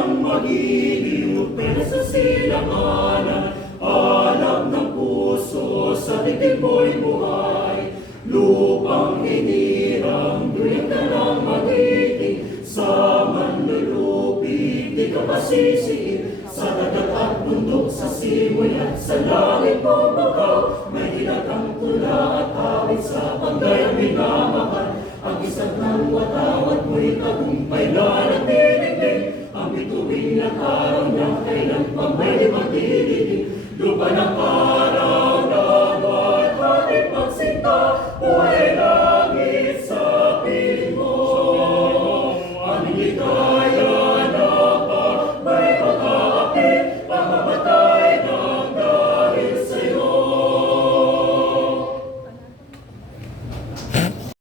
kang magiliw, pero sa silanganan, alam ng puso, sa titig mo'y buhay. Lupang hinirang, duyang ka lang magiting, sa manlulupig, di ka pasisiin. Sa dagat at bundok, sa simoy at sa langit mo bakaw, may hinatang tula at awit sa panggayang minamahal. Ang isang ng watawat mo'y tagumpay na